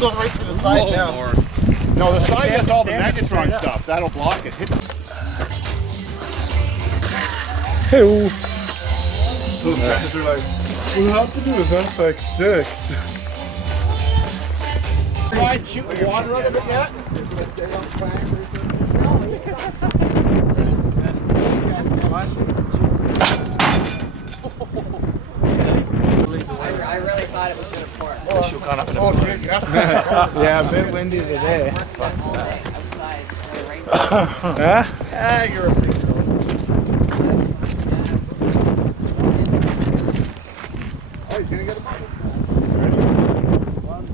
Goes right through the side now. Lord. No, the side has all the Megatron stuff. That'll block it. Hey, Those guys are like, what happened to his FX6? Tried shooting water out of it yet? I really thought it was going to pour. Oh, dude, that's yeah, a bit windy today. Ah, you're a big girl. Oh, he's gonna get a ball. One,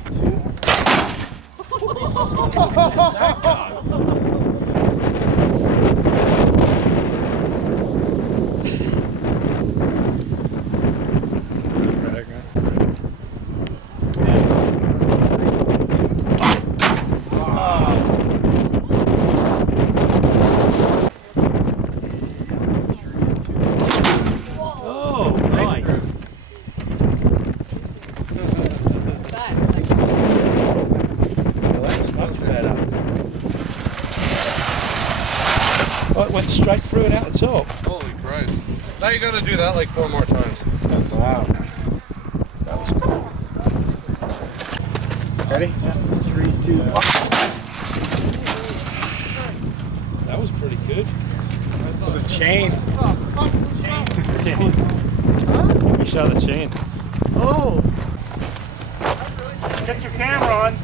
Oh, it went straight through and out the top. Holy Christ. Now you gotta do that like 4 more times. wow. That was cool. Ready? 3, 2, 1. That was pretty good. It was a chain. Chain. You shot the chain. Oh! Get your camera on.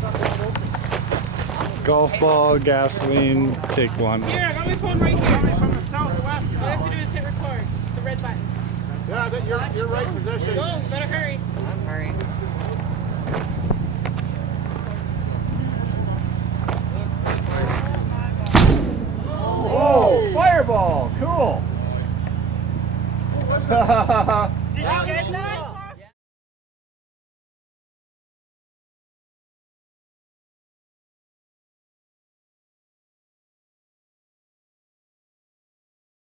Golf ball, gasoline, take one. Here, I got my phone right here. From the southwest. All I have to do is hit record. The red button. Yeah, you're right position. Go, better hurry. I'm hurrying. Oh, fireball. Cool. Did you get that?